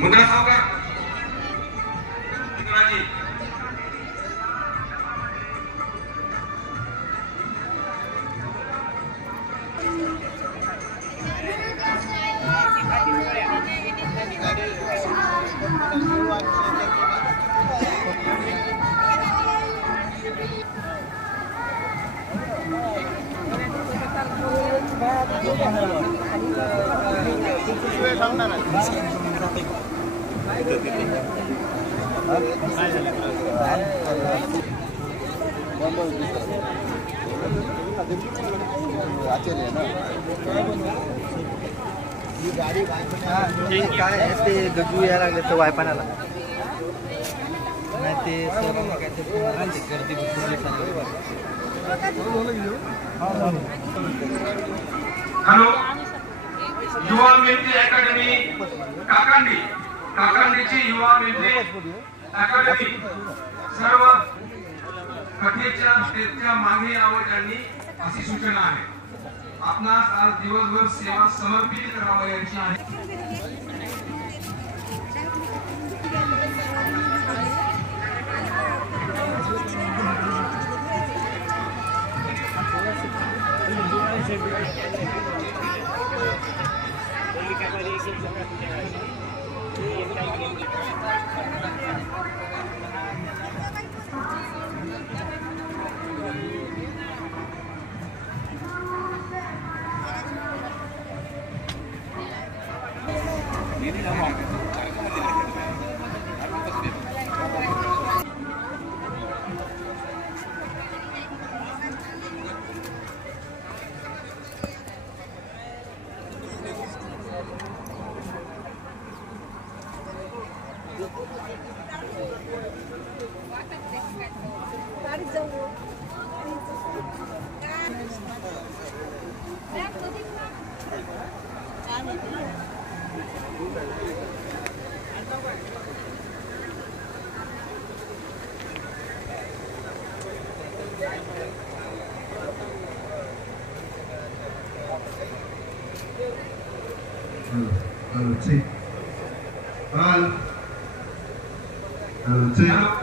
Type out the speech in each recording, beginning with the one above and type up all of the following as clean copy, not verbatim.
मुद्रा सावकार मित्राजी गजू यायला लागले तर वायपानाला नाही ते गर्दी हॅलो युवा मिलिटरी अकॅडमी काकांडीची युवा मिलिटरी अकॅडमी सर्व कथेच्या स्टेजच्या मागे यावं त्यांनी अशी सूचना आहे। आपणास आज दिवसभर सेवा समर्पित करावयाची आहे।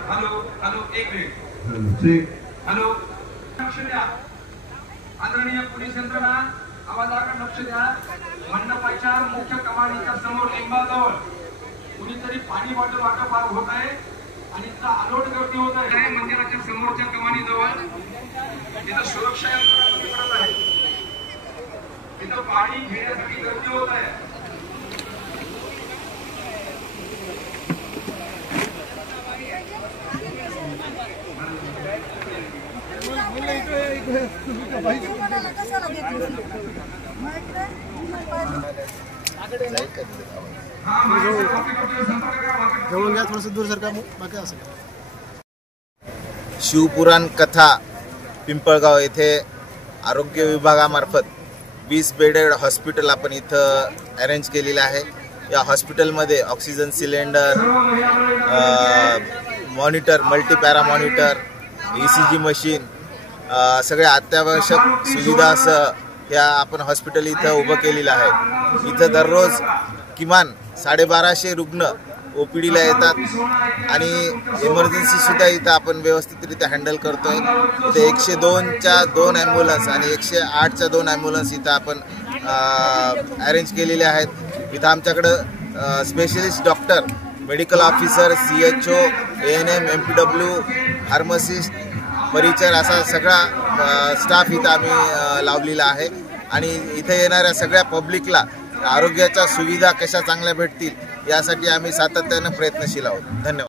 हेलो एक मिनिट हेलो लक्ष द्या आदरणीय पोलीस यंत्रणा आवाजाकडे लक्ष द्या। मंडपाच्या मुख्य कमानीच्या समोर लिंबाजवळ कुणीतरी पाणी बॉटल वाटप होत आहे आणि तिथं अलोट गर्दी होत आहे। मंदिराच्या समोरच्या कमानीजवळ तिथं सुरक्षा यंत्रणा पडत आहे, तिथं पाणी घेण्यासाठी गर्दी होत आहे। शिवपुराण कथा पिंपळगाव येथे आरोग्य विभागामार्फत 20 बेडेड हॉस्पिटल आपण इथं अरेंज केलेले आहे। या हॉस्पिटलमध्ये oxygen cylinder, monitor, multipara monitor, ECG machine, सगळ्या अत्यावश्यक सुविधासह या आपण हॉस्पिटल इथं उभं केलेलं आहे। इथं दररोज किमान 1250 रुग्ण OPDला येतात आणि इमर्जन्सी सुद्धा इथं आपण व्यवस्थितरित्या हँडल करतोय। इथे 102च्या 2 ॲम्ब्युलन्स आणि 108च्या 2 ॲम्ब्युलन्स इथं आपण अरेंज केलेले आहेत। इथं आमच्याकडं specialist doctor, medical officer, CHO, ANM, MPW, pharmacist, परिचर असा सगळा स्टाफ इथं आम्ही लावलेला आहे आणि इथे येणाऱ्या सगळ्या पब्लिकला आरोग्याच्या सुविधा कशा चांगल्या भेटतील यासाठी आम्ही सातत्याने प्रयत्नशील आहोत। धन्यवाद।